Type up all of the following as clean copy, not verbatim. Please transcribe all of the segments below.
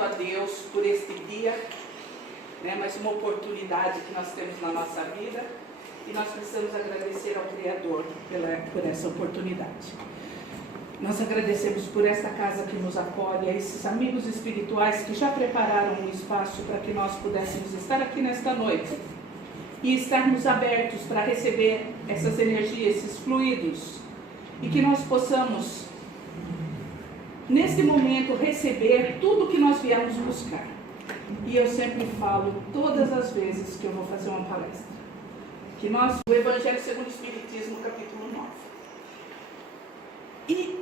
agradecendo a Deus por este dia, né, mais uma oportunidade que nós temos na nossa vida, e nós precisamos agradecer ao Criador por essa oportunidade. Nós agradecemos por esta casa que nos acolhe, a esses amigos espirituais que já prepararam um espaço para que nós pudéssemos estar aqui nesta noite e estarmos abertos para receber essas energias, esses fluidos, e que nós possamos, neste momento, receber tudo que nós viemos buscar. E eu sempre falo, todas as vezes que eu vou fazer uma palestra, que nós, o Evangelho segundo o Espiritismo, capítulo 9. E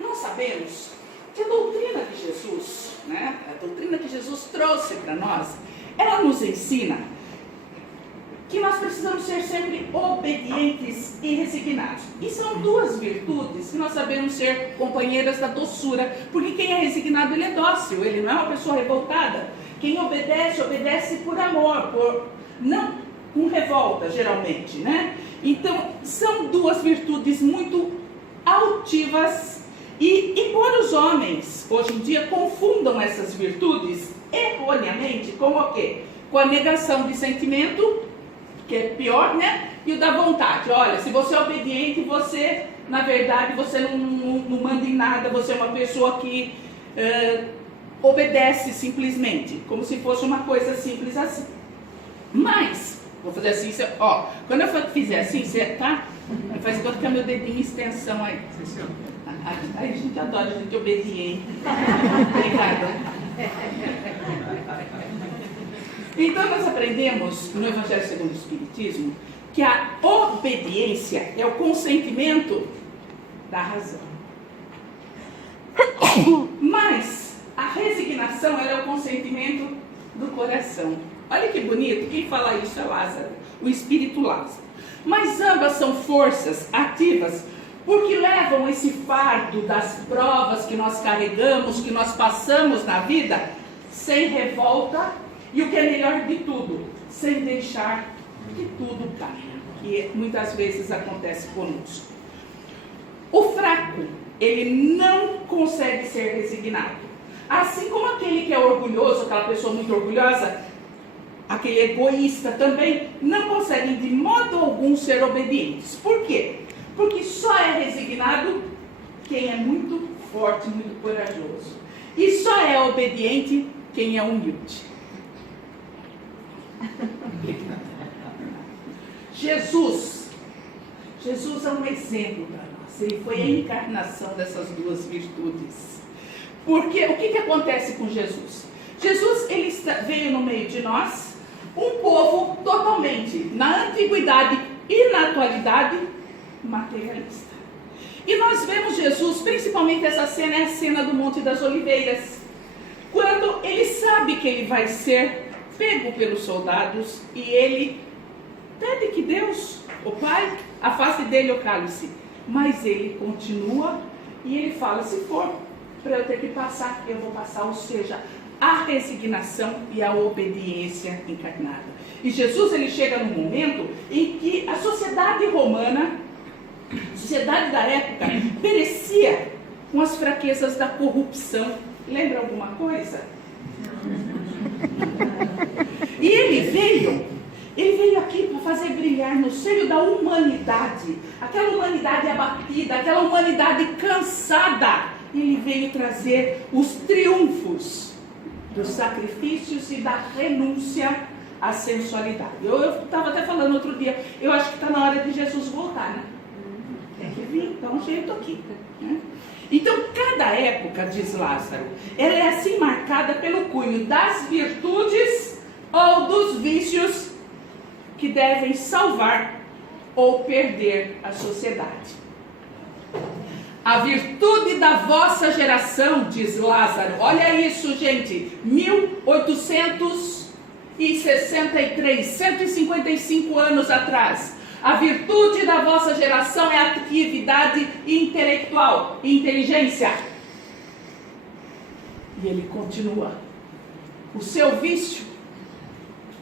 nós sabemos que a doutrina de Jesus, né, a doutrina que Jesus trouxe para nós, ela nos ensina que nós precisamos ser sempre obedientes e resignados. E são duas virtudes que nós sabemos ser companheiras da doçura, porque quem é resignado, ele é dócil, ele não é uma pessoa revoltada. Quem obedece, obedece por amor, não com revolta, geralmente, né? Então, são duas virtudes muito altivas, e embora os homens, hoje em dia, confundam essas virtudes erroneamente com o quê? Com a negação de sentimento, que é pior, né? E o da vontade. Olha, se você é obediente, você, na verdade, você não manda em nada, você é uma pessoa que obedece simplesmente, como se fosse uma coisa simples assim. Mas, vou fazer assim, ó, quando eu fizer assim, você, tá? Faz conta que é meu dedinho em extensão aí. Aí a gente adora, a gente é obediente. Obrigada. Então nós aprendemos no Evangelho segundo o Espiritismo que a obediência é o consentimento da razão. Mas a resignação ela é o consentimento do coração. Olha que bonito, quem fala isso é Lázaro, o Espírito Lázaro. Mas ambas são forças ativas porque levam esse fardo das provas que nós carregamos, que nós passamos na vida, sem revolta. E o que é melhor de tudo, sem deixar que tudo caia, que muitas vezes acontece conosco. O fraco, ele não consegue ser resignado. Assim como aquele que é orgulhoso, aquela pessoa muito orgulhosa, aquele egoísta também, não conseguem de modo algum ser obedientes. Por quê? Porque só é resignado quem é muito forte, muito corajoso. E só é obediente quem é humilde. Jesus é um exemplo para nós. Ele foi a encarnação dessas duas virtudes. Porque o que acontece com Jesus? Jesus ele veio no meio de nós, um povo totalmente, na antiguidade e na atualidade, materialista. E nós vemos Jesus, principalmente essa cena, é a cena do Monte das Oliveiras, quando ele sabe que ele vai ser pego pelos soldados e ele pede que Deus, o Pai, afaste dele o cálice. Mas ele continua e ele fala, se for para eu ter que passar, eu vou passar. Ou seja, a resignação e a obediência encarnada. E Jesus ele chega num momento em que a sociedade romana, a sociedade da época, perecia com as fraquezas da corrupção. Lembra alguma coisa? E ele veio aqui para fazer brilhar no seio da humanidade, aquela humanidade abatida, aquela humanidade cansada. Ele veio trazer os triunfos dos sacrifícios e da renúncia à sensualidade. Eu estava até falando outro dia, eu acho que está na hora de Jesus voltar, né? Tem que vir, dá um jeito aqui, né? Então, cada época, diz Lázaro, ela é assim marcada pelo cunho das virtudes ou dos vícios que devem salvar ou perder a sociedade. A virtude da vossa geração, diz Lázaro, olha isso, gente, 1863, 155 anos atrás. A virtude da vossa geração é a atividade intelectual, inteligência. E ele continua. O seu vício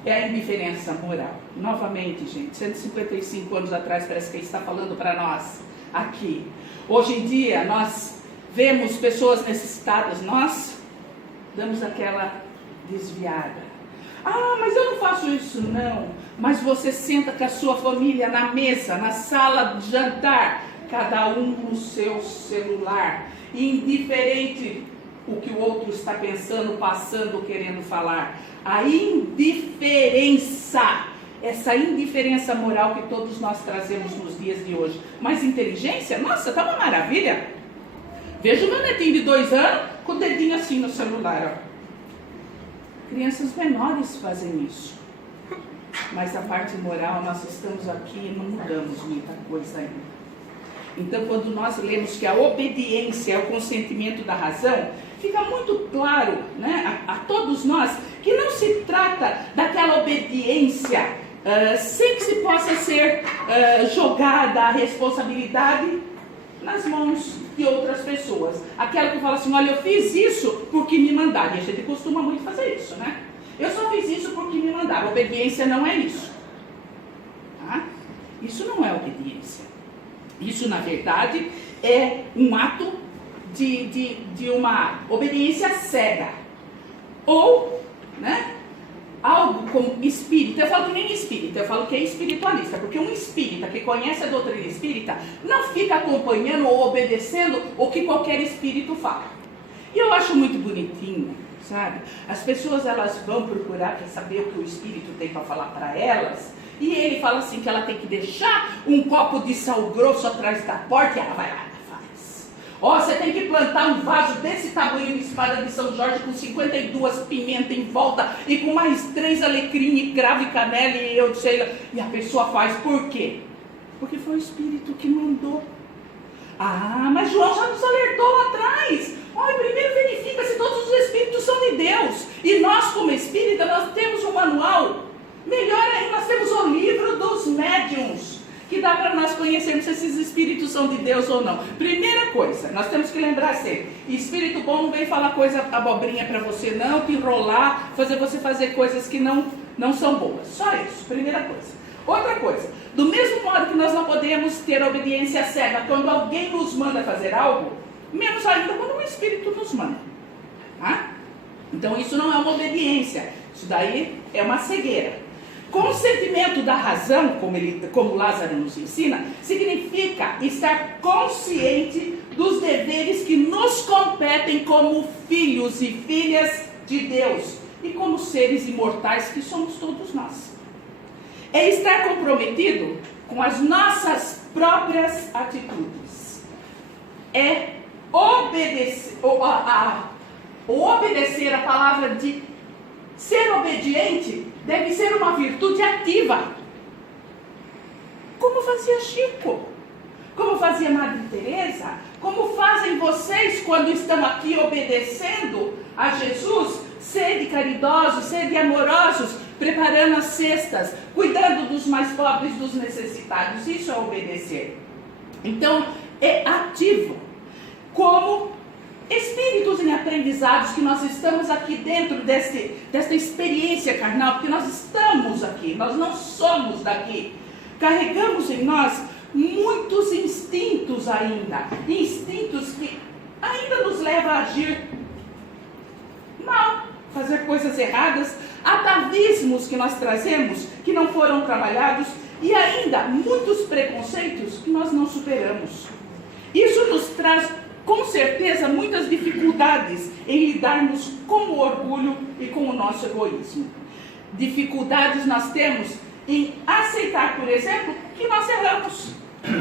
é a indiferença moral. Novamente, gente, 155 anos atrás, parece que ele está falando para nós aqui. Hoje em dia, nós vemos pessoas necessitadas, nós damos aquela desviada. Ah, mas eu não faço isso não. Mas você senta com a sua família na mesa, na sala de jantar, cada um no seu celular, indiferente o que o outro está pensando, passando, querendo falar. A indiferença, essa indiferença moral que todos nós trazemos nos dias de hoje. Mas inteligência, nossa, tá uma maravilha. Veja o meu netinho de 2 anos com o dedinho assim no celular, ó. Crianças menores fazem isso. Mas a parte moral, nós estamos aqui e não mudamos muita coisa ainda. Então, quando nós lemos que a obediência é o consentimento da razão, fica muito claro, né, a todos nós que não se trata daquela obediência sem que se possa ser jogada a responsabilidade nas mãos de outras pessoas. Aquela que fala assim, olha, eu fiz isso porque me mandaram. E a gente costuma muito fazer isso, né? Eu só fiz isso porque me mandaram. Obediência não é isso. Tá? Isso não é obediência. Isso, na verdade, é um ato de uma obediência cega. Ou, né, algo como espírita. Eu falo que nem espírita, eu falo que é espiritualista. Porque um espírita que conhece a doutrina espírita não fica acompanhando ou obedecendo o que qualquer espírito fala. E eu acho muito bonitinho, sabe? As pessoas, elas vão procurar, quer saber o que o espírito tem para falar para elas. E ele fala assim que ela tem que deixar um copo de sal grosso atrás da porta e ela vai lá e faz. Ó, você tem que plantar um vaso desse tamanho de espada de São Jorge com 52 pimentas em volta e com mais 3 alecrim e cravo e canela e eu sei lá. E a pessoa faz. Por quê? Porque foi o espírito que mandou. Ah, mas João já nos alertou lá atrás. Olha, primeiro verifica se todos os espíritos são de Deus. E nós, como espírita, nós temos um manual. Melhor ainda, nós temos o livro dos médiuns, que dá para nós conhecermos se esses espíritos são de Deus ou não. Primeira coisa, nós temos que lembrar sempre, espírito bom não vem falar coisa abobrinha para você não, te enrolar, fazer você fazer coisas que não são boas. Só isso, primeira coisa. Outra coisa, do mesmo modo que nós não podemos ter obediência cega quando alguém nos manda fazer algo, menos ainda quando um espírito nos manda. Tá? Então isso não é uma obediência, isso daí é uma cegueira. Consentimento da razão, como Lázaro nos ensina, significa estar consciente dos deveres que nos competem como filhos e filhas de Deus e como seres imortais que somos todos nós. É estar comprometido com as nossas próprias atitudes. É obedecer, obedecer a palavra de ser obediente deve ser uma virtude ativa. Como fazia Chico, como fazia Madre Teresa, como fazem vocês quando estão aqui obedecendo a Jesus, sede caridosos, sede amorosos, preparando as cestas, cuidando dos mais pobres, dos necessitados. Isso é obedecer. Então, é ativo. Como espíritos em aprendizados, que nós estamos aqui dentro desta experiência carnal, porque nós estamos aqui, nós não somos daqui. Carregamos em nós muitos instintos ainda, instintos que ainda nos levam a agir mal, fazer coisas erradas, atavismos que nós trazemos, que não foram trabalhados, e ainda muitos preconceitos que nós não superamos. Isso nos traz, com certeza, muitas dificuldades em lidarmos com o orgulho e com o nosso egoísmo. Dificuldades nós temos em aceitar, por exemplo, que nós erramos,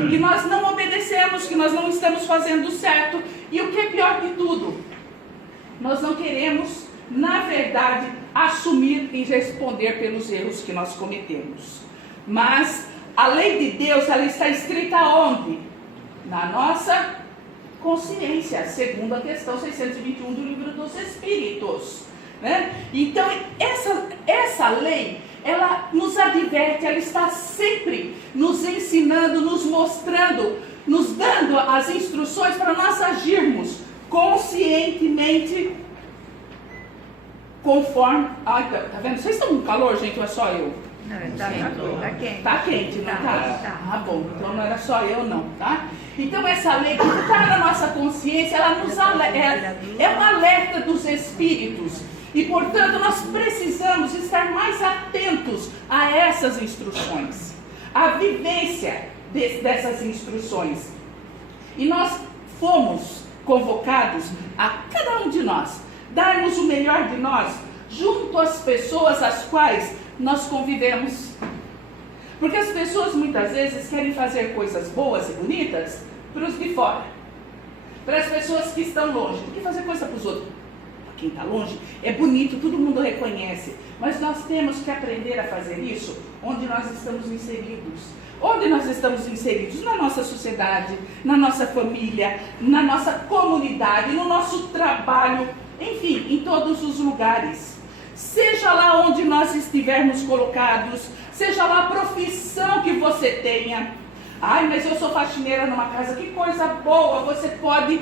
que nós não obedecemos, que nós não estamos fazendo certo. E o que é pior de tudo, nós não queremos, na verdade, assumir e responder pelos erros que nós cometemos. Mas a lei de Deus, ela está escrita onde? Na nossa consciência, segundo a questão 621 do Livro dos Espíritos, né? Então, essa lei, ela nos adverte, ela está sempre nos ensinando, nos mostrando, nos dando as instruções para nós agirmos conscientemente, conforme... Ai, tá vendo? Vocês estão com calor, gente, ou é só eu? Não, tá quente. Tá quente, não tá? Tá. Ah, bom, então não era só eu não, tá? Então essa lei que está na nossa consciência, ela nos é um alerta dos espíritos. E portanto nós precisamos estar mais atentos a essas instruções, a vivência dessas instruções. E nós fomos convocados, a cada um de nós, darmos o melhor de nós junto às pessoas às quais nós convivemos. Porque as pessoas muitas vezes querem fazer coisas boas e bonitas para os de fora, para as pessoas que estão longe. Porque fazer coisa para os outros, para quem está longe, é bonito, todo mundo reconhece. Mas nós temos que aprender a fazer isso onde nós estamos inseridos. Onde nós estamos inseridos? Na nossa sociedade, na nossa família, na nossa comunidade, no nosso trabalho, enfim, em todos os lugares. Seja lá onde nós estivermos colocados, seja lá a profissão que você tenha. Ai, mas eu sou faxineira numa casa, que coisa boa, você pode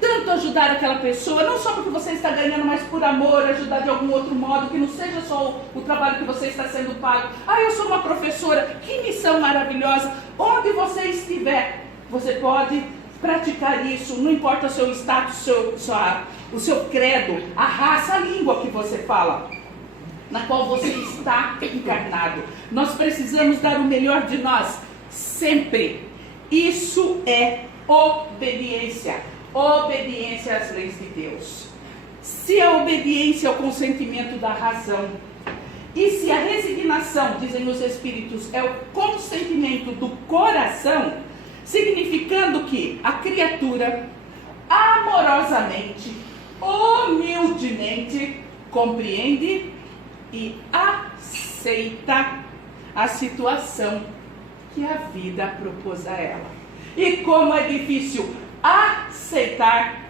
tanto ajudar aquela pessoa, não só porque você está ganhando, mas por amor, ajudar de algum outro modo, que não seja só o trabalho que você está sendo pago. Ah, eu sou uma professora, que missão maravilhosa. Onde você estiver, você pode praticar isso, não importa o seu status, o seu credo, a raça, a língua que você fala, na qual você está encarnado. Nós precisamos dar o melhor de nós, sempre. Isso é obediência. Obediência às leis de Deus. Se a obediência ao consentimento da razão, e se a resignação, dizem os Espíritos, é o consentimento do coração, significando que a criatura amorosamente, humildemente, compreende e aceita a situação que a vida propôs a ela. E como é difícil aceitar,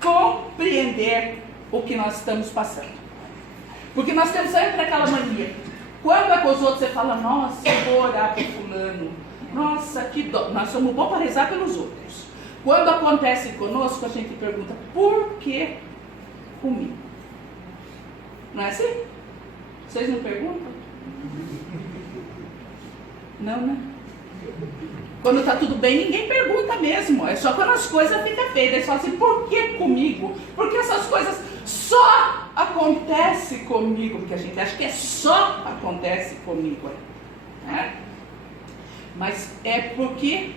compreender o que nós estamos passando. Porque nós temos sempre aquela mania. Quando é com os outros, você fala, nossa, eu vou orar para fulano. Nossa, que dó. Nós somos bons para rezar pelos outros. Quando acontece conosco, a gente pergunta, por que comigo? Não é assim? Vocês não perguntam? Não, né? Quando está tudo bem, ninguém pergunta mesmo. É só quando as coisas ficam feias. Eles falam assim, por que comigo? Porque essas coisas só acontecem comigo. Porque a gente acha que é só acontece comigo. Né? Mas é porque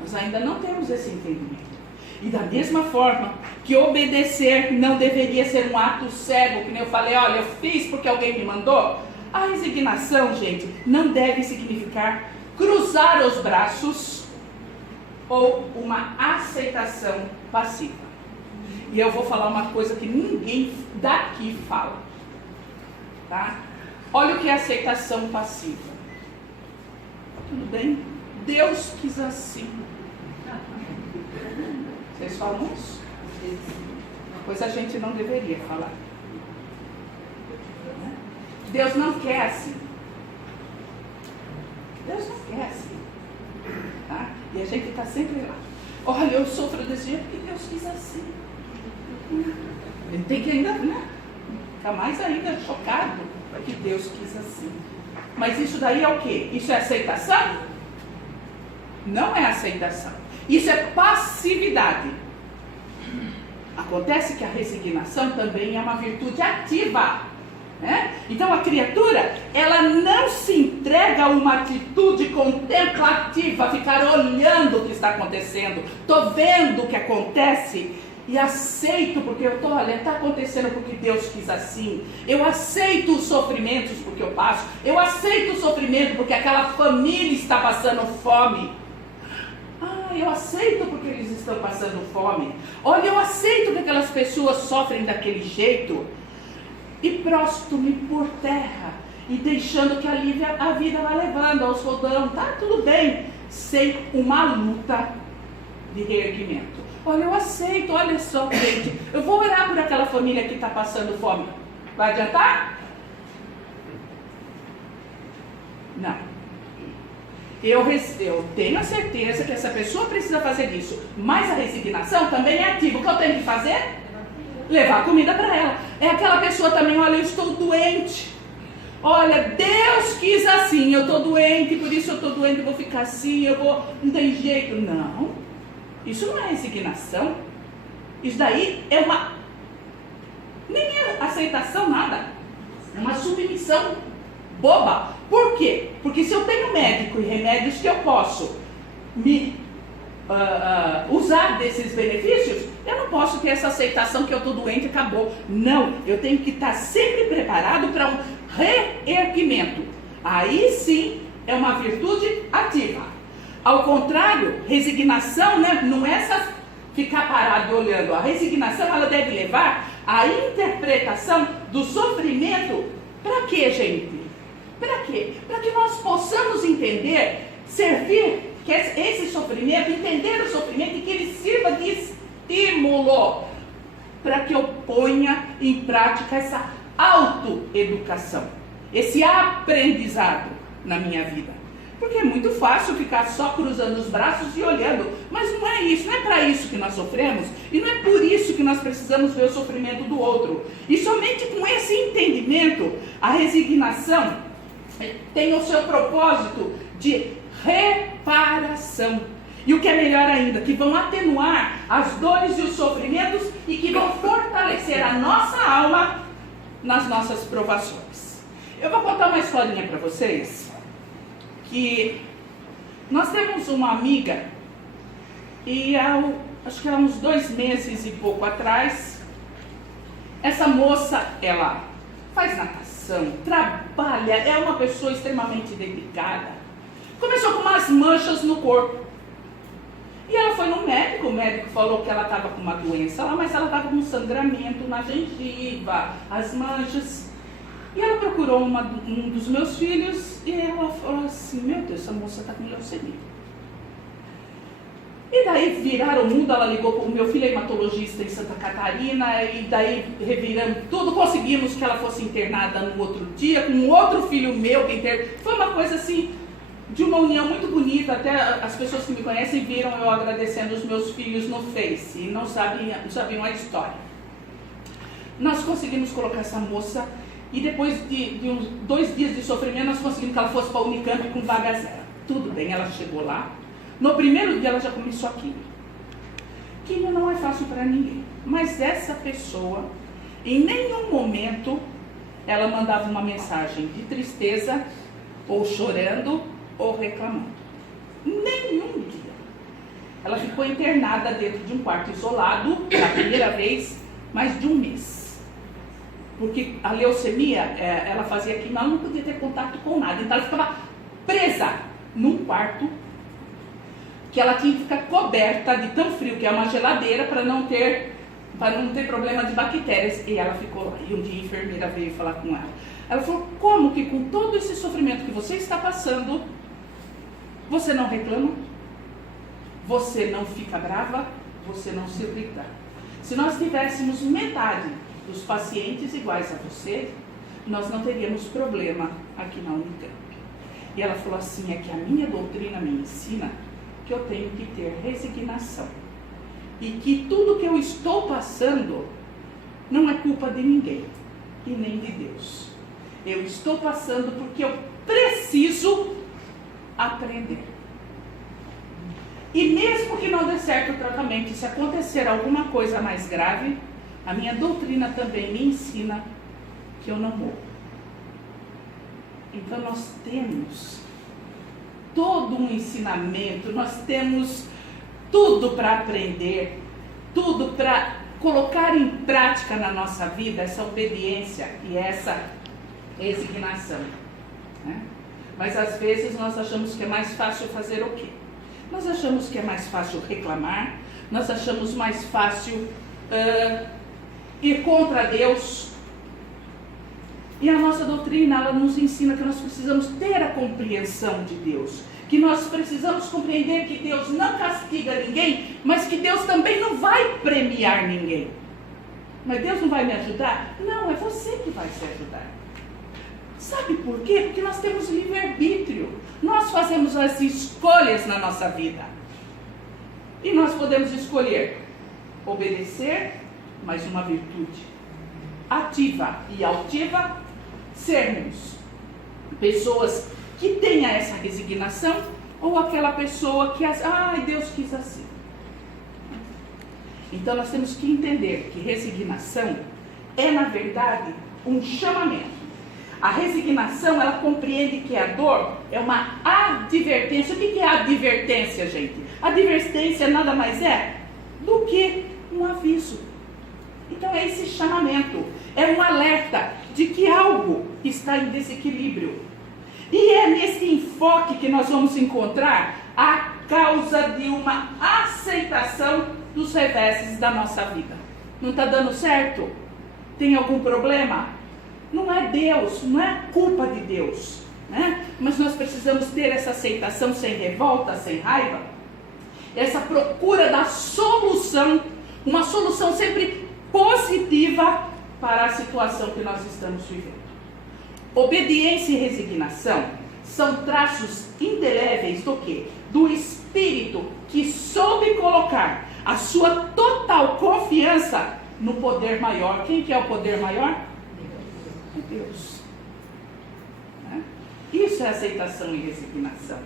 nós ainda não temos esse entendimento. E da mesma forma que obedecer não deveria ser um ato cego, que nem eu falei, olha, eu fiz porque alguém me mandou. A resignação, gente, não deve significar cruzar os braços ou uma aceitação passiva. E eu vou falar uma coisa que ninguém daqui fala, tá? Olha o que é aceitação passiva. Tudo bem? Deus quis assim. Vocês falam isso? Pois a gente não deveria falar. Deus não quer assim. Deus não quer assim. Tá? E a gente está sempre lá. Olha, eu sofro desse jeito porque Deus quis assim. Ele tem que ainda, né? Ficar mais ainda chocado porque Deus quis assim. Mas isso daí é o quê? Isso é aceitação? Não é aceitação. Isso é passividade. Acontece que a resignação também é uma virtude ativa. Né? Então a criatura, ela não se entrega a uma atitude contemplativa, ficar olhando o que está acontecendo. Estou vendo o que acontece e aceito, porque eu estou, olha, está acontecendo porque Deus quis assim. Eu aceito os sofrimentos porque eu passo. Eu aceito o sofrimento porque aquela família está passando fome. Eu aceito porque eles estão passando fome. Olha, eu aceito que aquelas pessoas sofrem daquele jeito. E prostro-me por terra. E deixando que a vida vai levando aos rodão. Tá tudo bem. Sem uma luta de reerguimento. Olha, eu aceito. Olha só, gente. Eu vou orar por aquela família que está passando fome. Vai adiantar? Não. Eu tenho a certeza que essa pessoa precisa fazer isso. Mas a resignação também é ativa. O que eu tenho que fazer? Levar comida para ela. É aquela pessoa também, olha, eu estou doente. Olha, Deus quis assim, eu estou doente, por isso eu estou doente, vou ficar assim, não tem jeito. Não, isso não é resignação. Isso daí é nem é aceitação, nada. É uma submissão boba. Por quê? Porque se eu tenho médico e remédios que eu posso usar desses benefícios, eu não posso ter essa aceitação que eu estou doente e acabou. Não, eu tenho que estar sempre preparado para um reerguimento. Aí sim é uma virtude ativa. Ao contrário, resignação, né, não é essa ficar parado olhando. A resignação, ela deve levar à interpretação do sofrimento. Para quê, gente? Para quê? Para que nós possamos entender, servir que esse sofrimento, entender o sofrimento e que ele sirva de estímulo para que eu ponha em prática essa autoeducação, esse aprendizado na minha vida. Porque é muito fácil ficar só cruzando os braços e olhando, mas não é isso, não é para isso que nós sofremos, e não é por isso que nós precisamos ver o sofrimento do outro. E somente com esse entendimento, a resignação tem o seu propósito de reparação. E o que é melhor ainda, que vão atenuar as dores e os sofrimentos e que vão fortalecer a nossa alma nas nossas provações. Eu vou contar uma historinha para vocês, que nós temos uma amiga e acho que há uns 2 meses e pouco atrás, essa moça, ela faz natação, trabalha, é uma pessoa extremamente dedicada. Começou com umas manchas no corpo. E ela foi no médico, o médico falou que ela estava com uma doença lá, mas ela estava com um sangramento na gengiva, as manchas. E ela procurou um dos meus filhos e ela falou assim: meu Deus, essa moça está com leucemia. E daí viraram o mundo, ela ligou para o meu filho, é hematologista em Santa Catarina, e daí reviramos tudo, conseguimos que ela fosse internada no outro dia, com um outro filho meu que foi uma coisa assim, de uma união muito bonita. Até as pessoas que me conhecem viram eu agradecendo os meus filhos no Face e não sabiam a história. Nós conseguimos colocar essa moça e depois de uns 2 dias de sofrimento nós conseguimos que ela fosse para a Unicamp com vaga zero. Tudo bem, ela chegou lá. No primeiro dia ela já começou a químio. Químio não é fácil para ninguém, mas essa pessoa, em nenhum momento, ela mandava uma mensagem de tristeza, ou chorando, ou reclamando. Nenhum dia. Ela ficou internada dentro de um quarto isolado, pela primeira vez, mais de 1 mês. Porque a leucemia, ela fazia químio, ela não podia ter contato com nada. Então ela ficava presa num quarto, que ela tinha que ficar coberta de tão frio, que é uma geladeira, para não ter problema de bactérias. E ela ficou lá. E um dia a enfermeira veio falar com ela. Ela falou: como que com todo esse sofrimento que você está passando, você não reclama? Você não fica brava? Você não se irrita? Se nós tivéssemos metade dos pacientes iguais a você, nós não teríamos problema aqui na Unicamp. E ela falou assim: é que a minha doutrina me ensina que eu tenho que ter resignação. E que tudo que eu estou passando não é culpa de ninguém e nem de Deus. Eu estou passando porque eu preciso aprender. E mesmo que não dê certo o tratamento, se acontecer alguma coisa mais grave, a minha doutrina também me ensina que eu não morro. Então nós temos todo um ensinamento, nós temos tudo para aprender, tudo para colocar em prática na nossa vida, essa obediência e essa resignação, né? Mas às vezes nós achamos que é mais fácil fazer o quê? Nós achamos que é mais fácil reclamar, nós achamos mais fácil ir contra Deus. E a nossa doutrina, ela nos ensina que nós precisamos ter a compreensão de Deus, que nós precisamos compreender que Deus não castiga ninguém, mas que Deus também não vai premiar ninguém. Mas Deus não vai me ajudar? Não, é você que vai se ajudar. Sabe por quê? Porque nós temos livre-arbítrio. Nós fazemos as escolhas na nossa vida. E nós podemos escolher obedecer, mas uma virtude ativa e altiva, sermos pessoas que tenham essa resignação, ou aquela pessoa que, Deus quis assim. Então nós temos que entender que resignação é, na verdade, um chamamento. A resignação, ela compreende que a dor é uma advertência. O que é advertência, gente? Advertência nada mais é do que um aviso. Então é esse chamamento, é um alerta de que algo está em desequilíbrio. E é nesse enfoque que nós vamos encontrar a causa de uma aceitação dos reveses da nossa vida. Não está dando certo? Tem algum problema? Não é Deus, não é culpa de Deus, né? Mas nós precisamos ter essa aceitação sem revolta, sem raiva. Essa procura da solução, uma solução sempre positiva para a situação que nós estamos vivendo. Obediência e resignação são traços indeléveis do quê? Do espírito que soube colocar a sua total confiança no poder maior. Quem que é o poder maior? É Deus. Né? Isso é aceitação e resignação.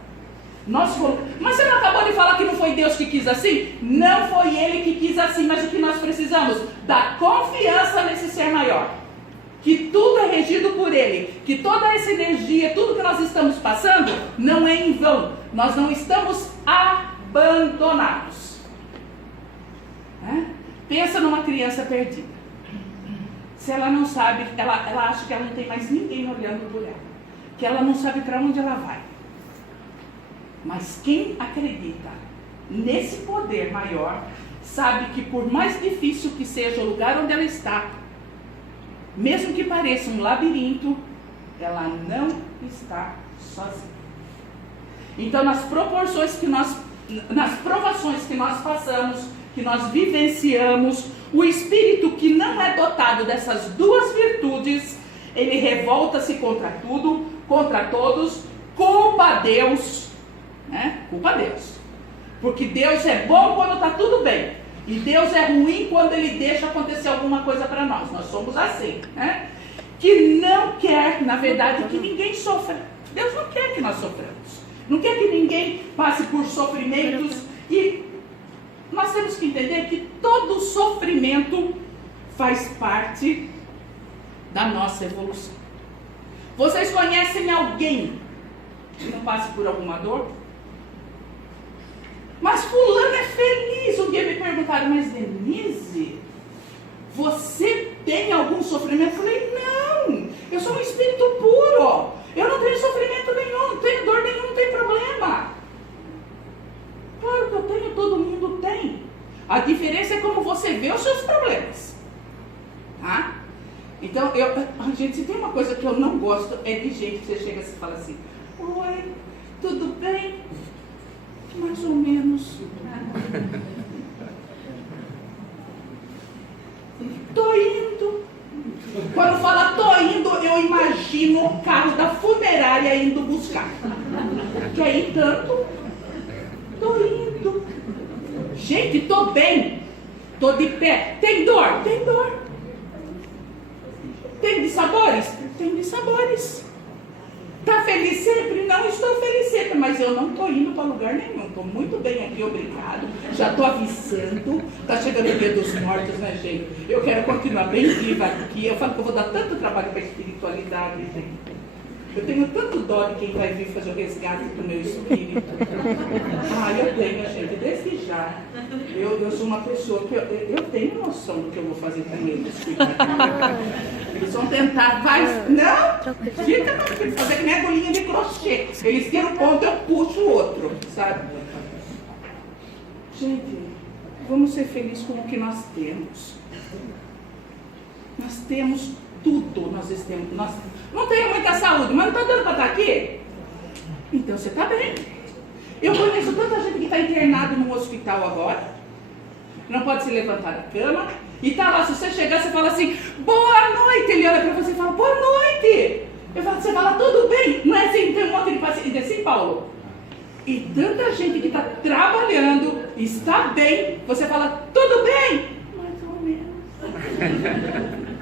Mas você não acabou de falar que não foi Deus que quis assim? Não foi Ele que quis assim, mas o que nós precisamos? Da confiança nesse ser maior. Que tudo é regido por Ele, que toda essa energia, tudo que nós estamos passando, não é em vão. Nós não estamos abandonados. Né? Pensa numa criança perdida. Se ela não sabe, ela acha que ela não tem mais ninguém olhando por ela. Que ela não sabe para onde ela vai. Mas quem acredita nesse poder maior, sabe que por mais difícil que seja o lugar onde ela está, mesmo que pareça um labirinto, ela não está sozinha. Então, nas provações que nós passamos, que nós vivenciamos, o espírito que não é dotado dessas duas virtudes, ele revolta-se contra tudo, contra todos, culpa Deus, né? Culpa Deus. Porque Deus é bom quando está tudo bem. E Deus é ruim quando Ele deixa acontecer alguma coisa para nós. Nós somos assim, né? Que não quer, na verdade, que ninguém sofra. Deus não quer que nós soframos. Não quer que ninguém passe por sofrimentos. E nós temos que entender que todo sofrimento faz parte da nossa evolução. Vocês conhecem alguém que não passe por alguma dor? Mas fulano é feliz. Um dia me perguntaram, mas Denise, você tem algum sofrimento? Eu falei, não, eu sou um espírito puro. Eu não tenho sofrimento nenhum, não tenho dor nenhuma, não tenho problema. Claro que eu tenho, todo mundo tem. A diferença é como você vê os seus problemas. Tá? Então, gente, se tem uma coisa que eu não gosto, é de gente que você chega e fala assim, oi, tudo bem? Mais ou menos. Tô indo. Quando fala tô indo, eu imagino o carro da funerária indo buscar. Quer ir tanto? Tô indo. Gente, tô bem. Tô de pé. Tem dor? Tem dor. Tem dissabores? Tem dissabores. Está feliz sempre? Não estou feliz sempre, mas eu não estou indo para lugar nenhum. Estou muito bem aqui, obrigado. Já estou avisando. Está chegando o dia dos mortos, né, gente? Eu quero continuar bem viva aqui. Eu falo que eu vou dar tanto trabalho para a espiritualidade, gente. Eu tenho tanto dó de quem vai vir fazer o resgate do meu espírito. Eu tenho, gente, desde já. Eu sou uma pessoa que eu tenho noção do que eu vou fazer com eles. Eles vão tentar, não, fica não, fazer que nem agulhinha de crochê. Eles tiram um ponto, eu puxo o outro, sabe? Gente, vamos ser felizes com o que nós temos. Nós temos tudo, nós não tenho muita saúde, mas não está dando para estar aqui? Então você está bem. Eu conheço tanta gente que está internado num hospital agora, não pode se levantar da cama, e está lá, se você chegar, você fala assim, boa noite, ele olha para você e fala, boa noite. Você fala, tudo bem? Não é assim, tem um monte de paciente assim, Paulo? E tanta gente que está trabalhando, está bem, você fala, tudo bem? Mais ou menos.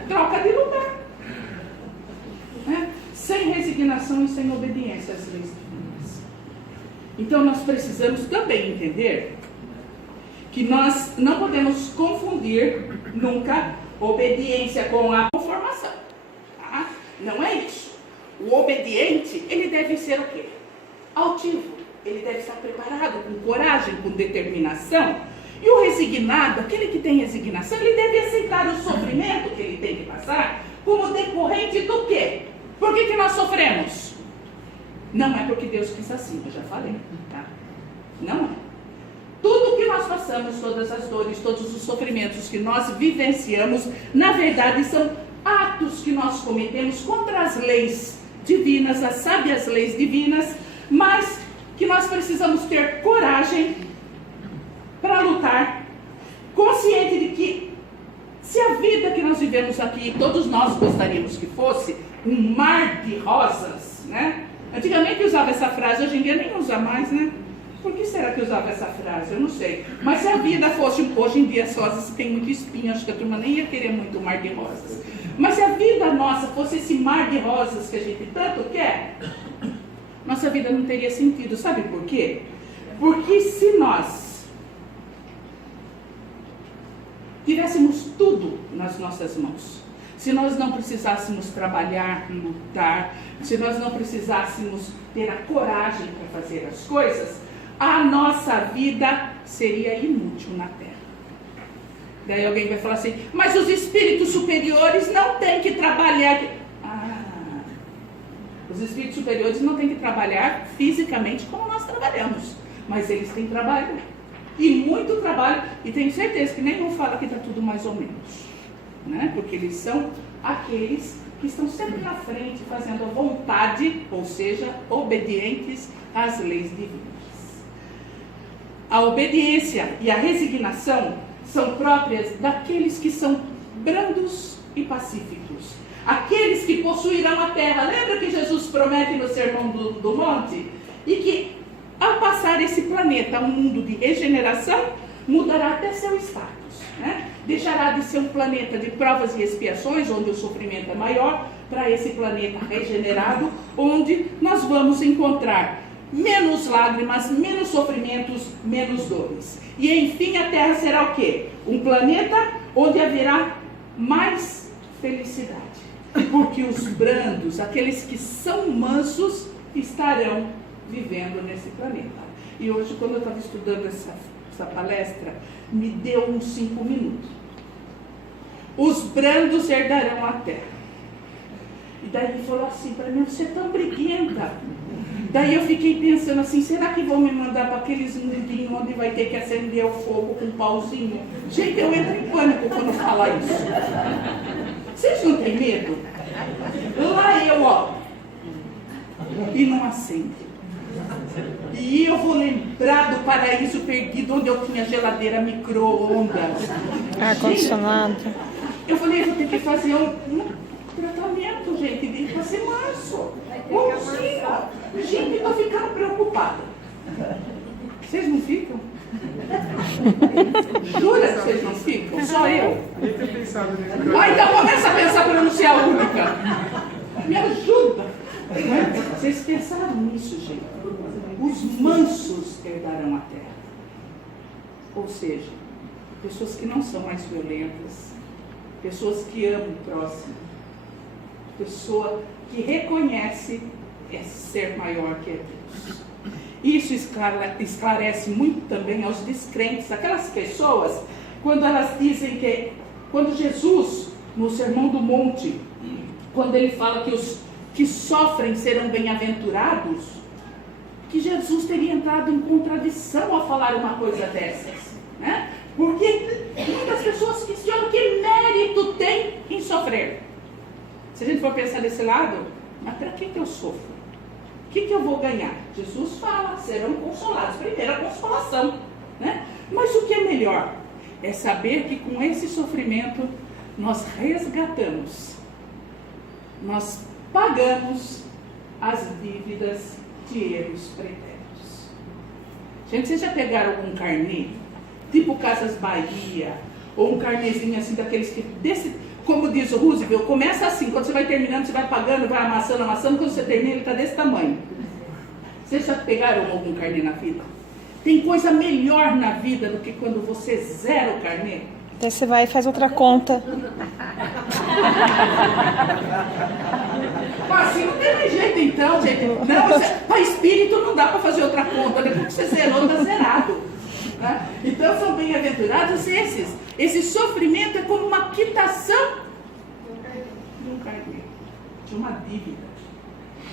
Troca de lugar. Né? Sem resignação. resignação e sem obediência às leis divinas. Então nós precisamos também entender que nós não podemos confundir nunca obediência com a conformação. Tá? Não é isso. O obediente, ele deve ser o quê? Altivo. Ele deve estar preparado, com coragem, com determinação. E o resignado, aquele que tem resignação, ele deve aceitar o sofrimento que ele tem que passar como decorrente do quê? Por que nós sofremos? Não é porque Deus quis assim, eu já falei. Tá? Não é. Tudo que nós passamos, todas as dores, todos os sofrimentos que nós vivenciamos, na verdade são atos que nós cometemos contra as leis divinas, as sábias leis divinas, mas que nós precisamos ter coragem para lutar, consciente de que se a vida que nós vivemos aqui, todos nós gostaríamos que fosse um mar de rosas, né? Antigamente usava essa frase, hoje em dia nem usa mais, né? Por que será que usava essa frase? Eu não sei. Mas se a vida fosse, hoje em dia as rosas têm muito espinho, acho que a turma nem ia querer muito o mar de rosas. Mas se a vida nossa fosse esse mar de rosas que a gente tanto quer, nossa vida não teria sentido. Sabe por quê? Porque se nós tivéssemos tudo nas nossas mãos, se nós não precisássemos trabalhar, lutar, se nós não precisássemos ter a coragem para fazer as coisas, a nossa vida seria inútil na Terra. Daí alguém vai falar assim, mas os espíritos superiores não têm que trabalhar. Os espíritos superiores não têm que trabalhar fisicamente como nós trabalhamos, mas eles têm trabalho, e muito trabalho, e tenho certeza que nenhum fala que está tudo mais ou menos, né? Porque eles são aqueles que estão sempre na frente, fazendo a vontade, ou seja, obedientes às leis divinas. A obediência e a resignação são próprias daqueles que são brandos e pacíficos, aqueles que possuirão a terra. Lembra que Jesus promete no Sermão do Monte? E que ao passar esse planeta a um mundo de regeneração, mudará até seu status, né? Deixará de ser um planeta de provas e expiações, onde o sofrimento é maior, para esse planeta regenerado, onde nós vamos encontrar menos lágrimas, menos sofrimentos, menos dores. E enfim a Terra será o quê? Um planeta onde haverá mais felicidade. Porque os brandos, aqueles que são mansos, estarão vivendo nesse planeta. E hoje, quando eu estava estudando essa palestra, me deu uns 5 minutos. Os brandos herdarão a terra. E daí ele falou assim para mim, você é tão briguenta. Daí eu fiquei pensando assim, será que vão me mandar para aqueles mundinhos onde vai ter que acender o fogo com um pauzinho? Gente, eu entro em pânico quando fala isso. Vocês não têm medo? Lá eu, ó, e não acende. E eu vou lembrar do paraíso perdido, onde eu tinha geladeira, micro-ondas, ar-condicionado. Eu falei, vou ter que fazer um tratamento, gente, para ser manso. Bonzinho. Gente, eu tô ficando preocupada. Vocês não ficam? Jura que vocês não ficam? Só eu. Então começa a pensar para eu não ser a única. Me ajuda. Vocês pensaram nisso, gente? Os mansos herdarão a terra. Ou seja, pessoas que não são mais violentas, pessoas que amam o próximo, pessoa que reconhece esse ser maior que é Deus. Isso esclarece muito também aos descrentes, aquelas pessoas, quando elas dizem que, quando Jesus, no Sermão do Monte, quando ele fala que os que sofrem serão bem-aventurados, que Jesus teria entrado em contradição ao falar uma coisa dessas, né? Porque muitas pessoas questionam que mérito tem em sofrer. Se a gente for pensar desse lado, mas para que eu sofro? O que eu vou ganhar? Jesus fala, serão consolados. Primeiro a consolação, né? Mas o que é melhor? É saber que com esse sofrimento nós resgatamos, nós pagamos as dívidas de erros pretéritos. Gente, vocês já pegaram algum carnê? Tipo Casas Bahia, ou um carnezinho assim daqueles que... como diz o Roosevelt, começa assim, quando você vai terminando, você vai apagando, vai amassando, quando você termina, ele está desse tamanho. Vocês já pegaram algum carnê na vida? Tem coisa melhor na vida do que quando você zera o carnê? Daí você vai e faz outra conta. Assim não tem mais jeito então, gente. Não, para espírito não dá para fazer outra conta, depois que você zerou, está zerado. Né? Então são bem-aventurados esses. Esse sofrimento é como uma quitação de um carnê, de uma dívida.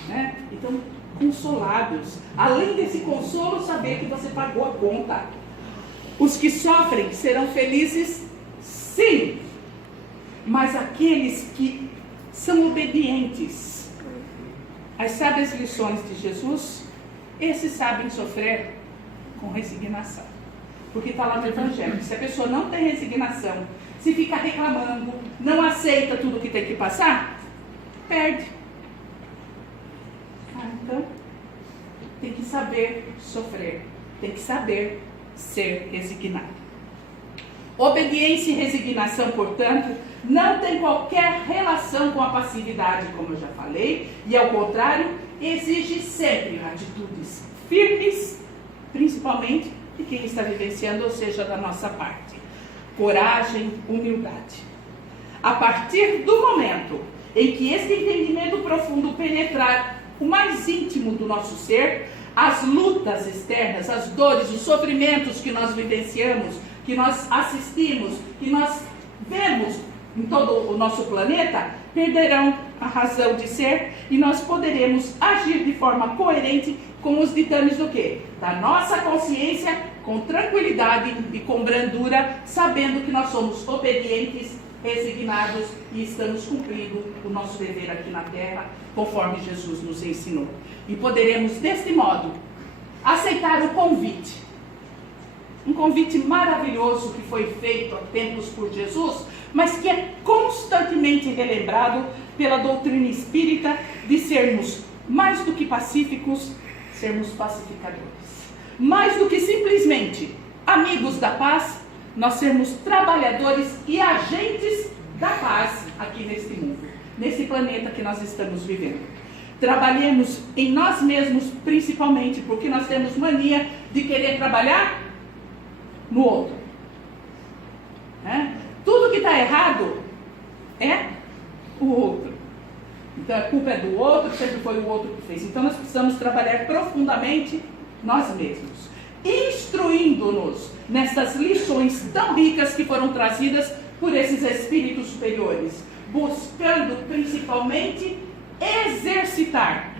Né? Então, consolados. Além desse consolo, saber que você pagou a conta. Os que sofrem serão felizes, sim. Mas aqueles que são obedientes às sábias lições de Jesus, esses sabem sofrer com resignação. Porque está lá no Evangelho. Se a pessoa não tem resignação, se fica reclamando, não aceita tudo que tem que passar, perde. Então, tem que saber sofrer, tem que saber ser resignado. Obediência e resignação, portanto, não tem qualquer relação com a passividade, como eu já falei, e ao contrário, exige sempre atitudes firmes, principalmente de quem está vivenciando, ou seja, da nossa parte. Coragem, humildade. A partir do momento em que esse entendimento profundo penetrar o mais íntimo do nosso ser, as lutas externas, as dores, os sofrimentos que nós vivenciamos, que nós assistimos, que nós vemos em todo o nosso planeta, perderão a razão de ser e nós poderemos agir de forma coerente com os ditames do quê? Da nossa consciência, com tranquilidade e com brandura, sabendo que nós somos obedientes, resignados e estamos cumprindo o nosso dever aqui na Terra, conforme Jesus nos ensinou. E poderemos, deste modo, aceitar o convite. Um convite maravilhoso que foi feito há tempos por Jesus, mas que é constantemente relembrado pela doutrina espírita de sermos mais do que pacíficos, sermos pacificadores. Mais do que simplesmente amigos da paz, nós sermos trabalhadores e agentes da paz aqui neste mundo, nesse planeta que nós estamos vivendo. Trabalhemos em nós mesmos, principalmente, porque nós temos mania de querer trabalhar no outro. Tudo que está errado é o outro. Então a culpa é do outro, sempre foi o outro que fez. Então nós precisamos trabalhar profundamente nós mesmos, instruindo-nos nestas lições tão ricas que foram trazidas por esses espíritos superiores, buscando principalmente exercitar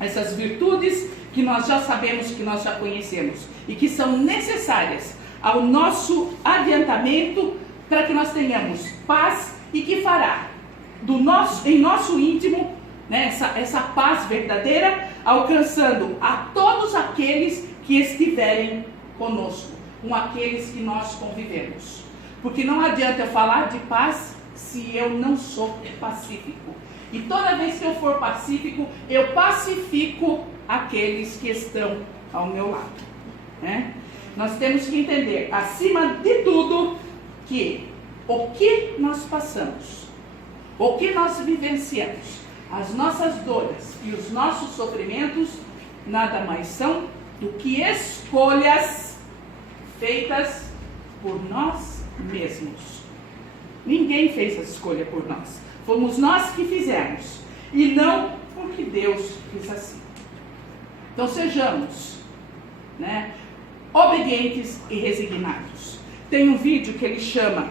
essas virtudes que nós já sabemos, que nós já conhecemos e que são necessárias ao nosso adiantamento para que nós tenhamos paz e que fará em nosso íntimo, né, essa paz verdadeira, alcançando a todos aqueles que estiverem conosco, com aqueles que nós convivemos. Porque não adianta eu falar de paz se eu não sou pacífico. E toda vez que eu for pacífico, eu pacifico aqueles que estão ao meu lado. Né? Nós temos que entender, acima de tudo, que o que nós passamos, o que nós vivenciamos, as nossas dores e os nossos sofrimentos, nada mais são do que escolhas feitas por nós mesmos. Ninguém fez a escolha por nós. Fomos nós que fizemos. E não porque Deus quis assim. Então sejamos, né, obedientes e resignados. Tem um vídeo que ele chama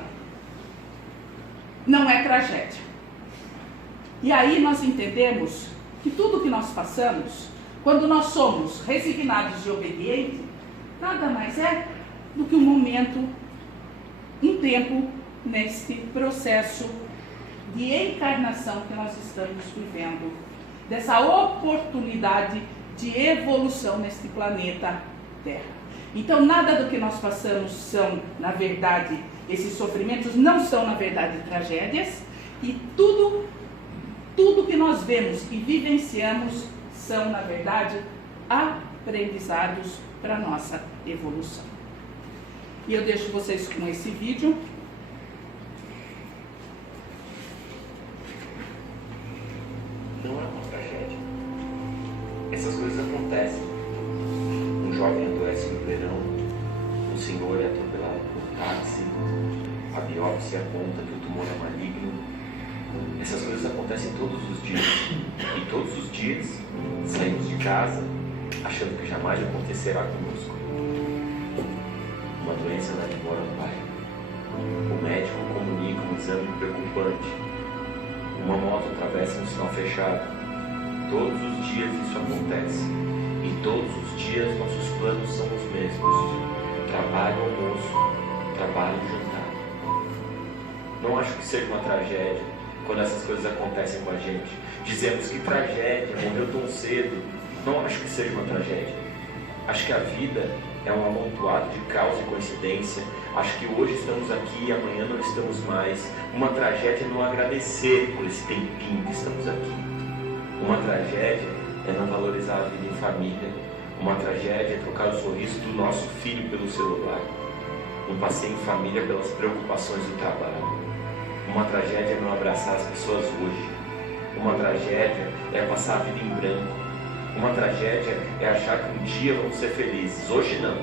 Não é Tragédia. E aí nós entendemos que tudo que nós passamos, quando nós somos resignados e obedientes, nada mais é do que um momento, um tempo nesse processo de encarnação que nós estamos vivendo, dessa oportunidade de evolução neste planeta Terra. Então nada do que nós passamos são, na verdade, esses sofrimentos não são, na verdade, tragédias, e tudo que nós vemos e vivenciamos são, na verdade, aprendizados para a nossa evolução. E eu deixo vocês com esse vídeo. Essas coisas acontecem. Um jovem adoece no verão, um senhor é atropelado por um táxi, a biópsia aponta que o tumor é maligno. Essas coisas acontecem todos os dias. E todos os dias saímos de casa achando que jamais acontecerá conosco. Uma doença vai embora no bairro. O médico comunica um exame preocupante. Uma moto atravessa um sinal fechado. Todos os dias isso acontece. E todos os dias nossos planos são os mesmos. Trabalho, almoço, trabalho, jantar. Não acho que seja uma tragédia quando essas coisas acontecem com a gente. Dizemos que tragédia, morreu tão cedo. Não acho que seja uma tragédia. Acho que a vida é um amontoado de causa e coincidência. Acho que hoje estamos aqui e amanhã não estamos mais. Uma tragédia é não agradecer por esse tempinho que estamos aqui. Uma tragédia é não valorizar a vida em família. Uma tragédia é trocar o sorriso do nosso filho pelo celular. Um passeio em família pelas preocupações do trabalho. Uma tragédia é não abraçar as pessoas hoje. Uma tragédia é passar a vida em branco. Uma tragédia é achar que um dia vamos ser felizes, hoje não.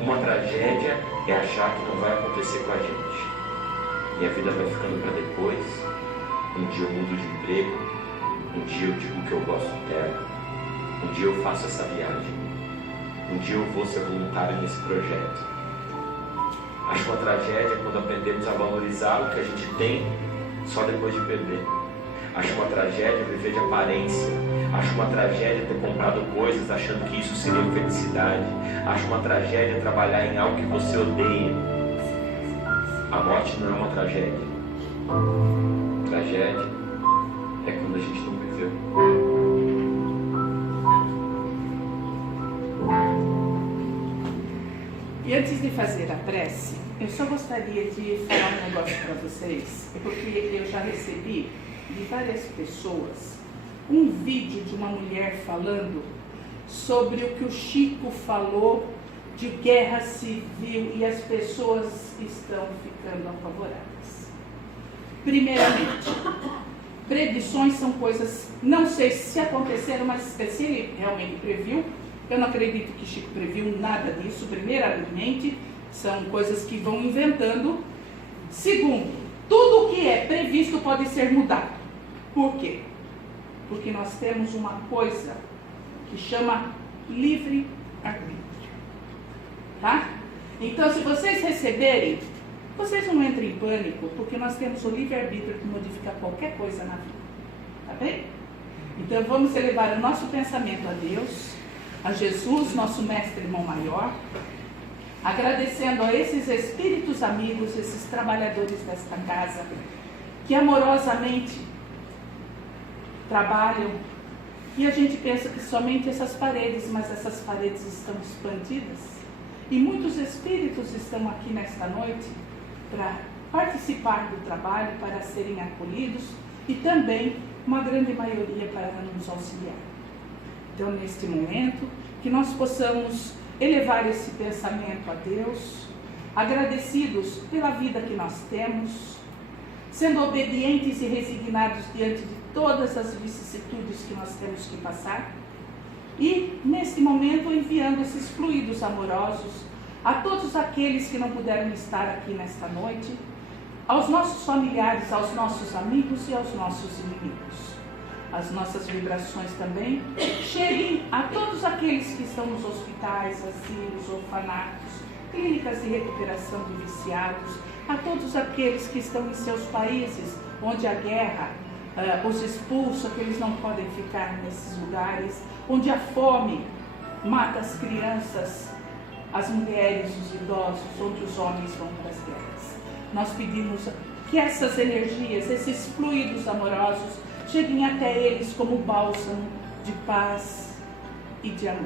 Uma tragédia é achar que não vai acontecer com a gente. Minha vida vai ficando para depois. Um dia eu mudo de emprego. Um dia eu digo que eu gosto dela. Um dia eu faço essa viagem. Um dia eu vou ser voluntário nesse projeto. Acho uma tragédia quando aprendemos a valorizar o que a gente tem só depois de perder. Acho uma tragédia viver de aparência. Acho uma tragédia ter comprado coisas achando que isso seria felicidade. Acho uma tragédia trabalhar em algo que você odeia. A morte não é uma tragédia. Tragédia é quando a gente não viveu. E antes de fazer a prece, eu só gostaria de falar um negócio para vocês, porque eu já recebi de várias pessoas um vídeo de uma mulher falando sobre o que o Chico falou de guerra civil e as pessoas estão ficando apavoradas. Primeiramente, predições são coisas, não sei se aconteceram, mas se ele realmente previu, eu não acredito que Chico previu nada disso. Primeiramente, são coisas que vão inventando. Segundo, tudo o que é previsto pode ser mudado. Por quê? Porque nós temos uma coisa que chama livre-arbítrio. Tá? Então, se vocês receberem, vocês não entrem em pânico, porque nós temos o livre-arbítrio que modifica qualquer coisa na vida. Tá bem? Então, vamos elevar o nosso pensamento a Deus, a Jesus, nosso mestre irmão maior, agradecendo a esses espíritos amigos, esses trabalhadores desta casa, que amorosamente trabalham, e a gente pensa que somente essas paredes, mas essas paredes estão expandidas, e muitos espíritos estão aqui nesta noite para participar do trabalho, para serem acolhidos, e também uma grande maioria para nos auxiliar. Então, neste momento, que nós possamos elevar esse pensamento a Deus, agradecidos pela vida que nós temos, sendo obedientes e resignados diante de todas as vicissitudes que nós temos que passar, e, neste momento, enviando esses fluidos amorosos a todos aqueles que não puderam estar aqui nesta noite, aos nossos familiares, aos nossos amigos e aos nossos inimigos. As nossas vibrações também cheguem a todos aqueles que estão nos hospitais, asilos, orfanatos, clínicas de recuperação de viciados, a todos aqueles que estão em seus países onde a guerra os expulsa, que eles não podem ficar nesses lugares, onde a fome mata as crianças, as mulheres, os idosos, onde os homens vão para as guerras. Nós pedimos que essas energias, esses fluidos amorosos, cheguem até eles como bálsamo de paz e de amor.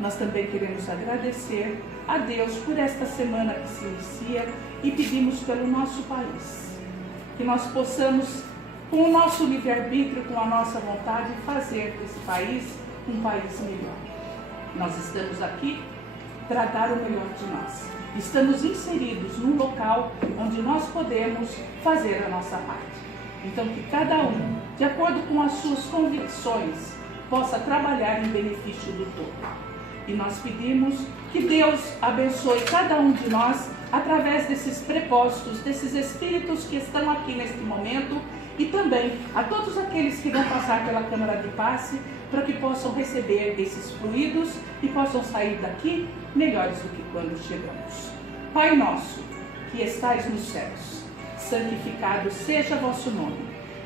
Nós também queremos agradecer a Deus por esta semana que se inicia e pedimos pelo nosso país, que nós possamos, com o nosso livre-arbítrio, com a nossa vontade, fazer desse país um país melhor. Nós estamos aqui para dar o melhor de nós. Estamos inseridos num local onde nós podemos fazer a nossa parte. Então, que cada um, de acordo com as suas convicções, possa trabalhar em benefício do todo. E nós pedimos que Deus abençoe cada um de nós através desses propósitos, desses espíritos que estão aqui neste momento, e também a todos aqueles que vão passar pela Câmara de Passe, para que possam receber esses fluidos e possam sair daqui melhores do que quando chegamos. Pai nosso, que estais nos céus, santificado seja vosso nome.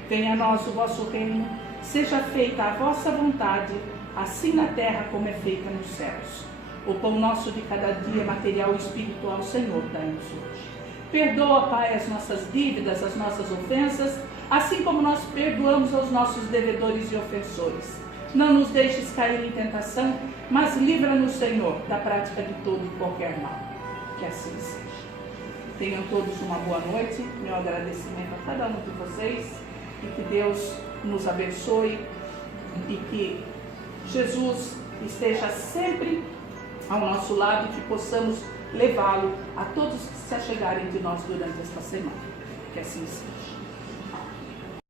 Venha a nós o vosso reino, seja feita a vossa vontade, assim na terra como é feita nos céus. O pão nosso de cada dia, material e espiritual, Senhor, dai-nos hoje. Perdoa, Pai, as nossas dívidas, as nossas ofensas, assim como nós perdoamos aos nossos devedores e ofensores. Não nos deixes cair em tentação, mas livra-nos, Senhor, da prática de todo e qualquer mal. Que assim seja. Tenham todos uma boa noite. Meu agradecimento a cada um de vocês. E que Deus nos abençoe. E que Jesus esteja sempre ao nosso lado e que possamos levá-lo a todos que se achegarem de nós durante esta semana. Que assim seja.